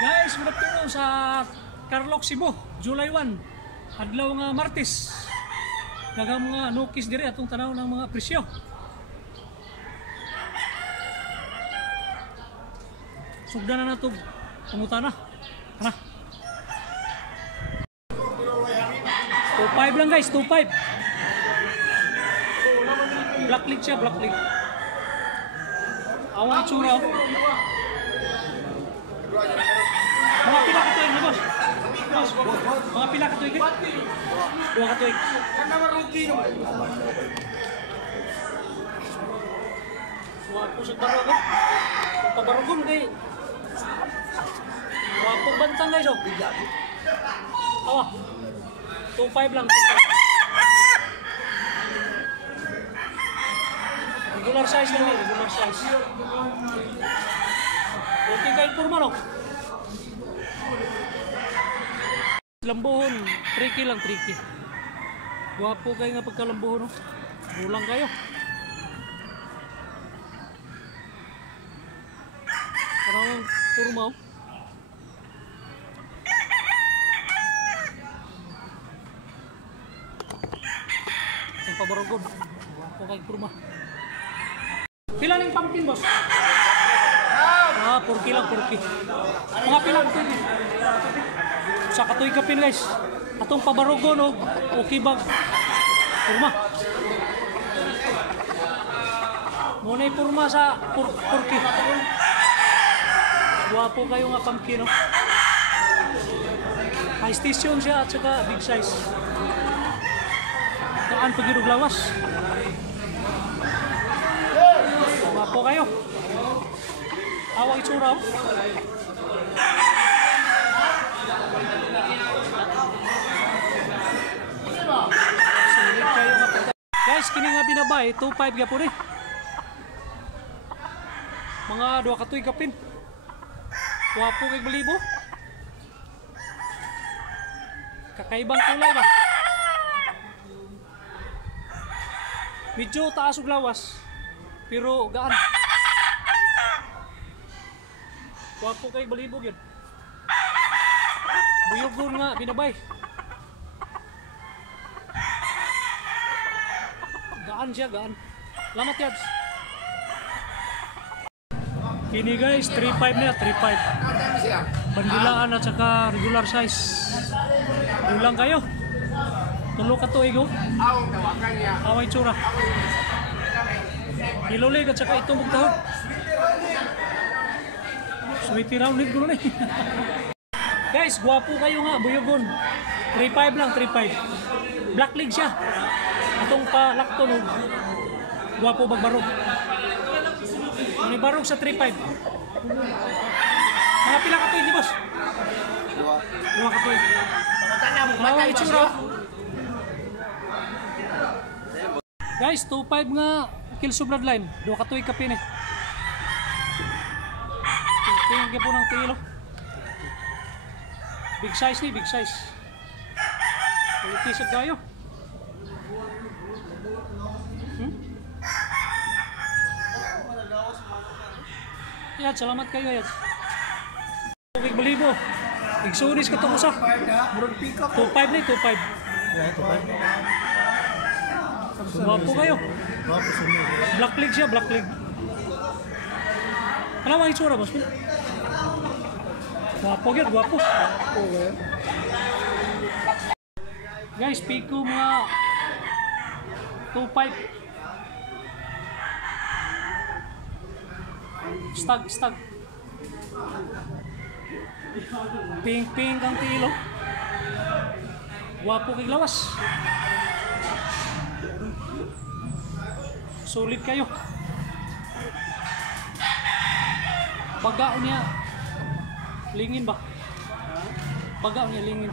Guys, good afternoon sa Carlox, Cebu, July 1, adlaw nga Martes. Daghang mga nukis diri atong tanaw ng mga presyo. Sugdan na nato pangutana. Ana. 2.5 lang guys, 2.5. Black lid siya, black lid. Awang tsura. Mga pila ka tuig ni boss? Mga pila ka tuig? Dua ka tuig. Wapo sa barogon. Pabarogon kay wapo bantang guys oh. Awa. 2.5 lang. Regular size lang, regular size. Okay kayo purma no? Lambuhon, tricky lang, tricky. Guwapo kayo nga pagkalambuhon no? Bulang kayo. Parang purma oh. Ang pabaragod. Guwapo kayo purma. Pila ning pumpkin boss? Ah, 4 lang, 4. Mga pila ka tuig. Sa katuig kapin guys. Atong pabarogon no, okay bag. Purma. Muna'y purma sa 4. Guwapo kayo nga pumpkin no. High station siya at saka big size. Kaan pagirog lawas. Guwapo kayo. Awang itsura oh. Sulit kayo nga pagka. Guys, kini nga binabay 2.5 gapon eh. Mga 2 katuig kapin. Guwapo kay balibo. Kakaibang kulay ba? Medyo taas ug lawas. Pero gaan. Guwapo kay balibog yun. Buyog nga, binabay. Gaan siya, gaan. Lamat yads. Kini guys, 3.5 niya, 3.5. Bandilaan at saka regular size. Ulang kayo. Tulo ka tuig oh. Away tsura. Ilulig at saka ito magtahod. Sweetie round leg ko na eh. Guys, guwapo kayo nga, buyogon. 3.5 lang, 3.5. Black leg siya. Itong palakto no. Guwapo bagbarog. May barog sa 3.5. Mga pila ka tuig, di boss? 2 ka tuig. Mga itsura. Guys, 2.5 nga kilso bloodline. 2 ka tuig kapin eh. Tingin po ng kilo. Big size ni, big size. Kulitisod kayo. Yan, salamat kayo yan. Big balibo. Big sunis ka itong usa. 2.5 ni, 2.5. Guwapo kayo. Black leg siya, black leg. Ano ang itsura boss? Guwapo yan, guwapo. Guys, pico mga 2.5. Stag. Pink ang tilo. Guwapo kay lawas. Solid kayo. Bagaon niya. Lingin ba? Bagaon niya lingin.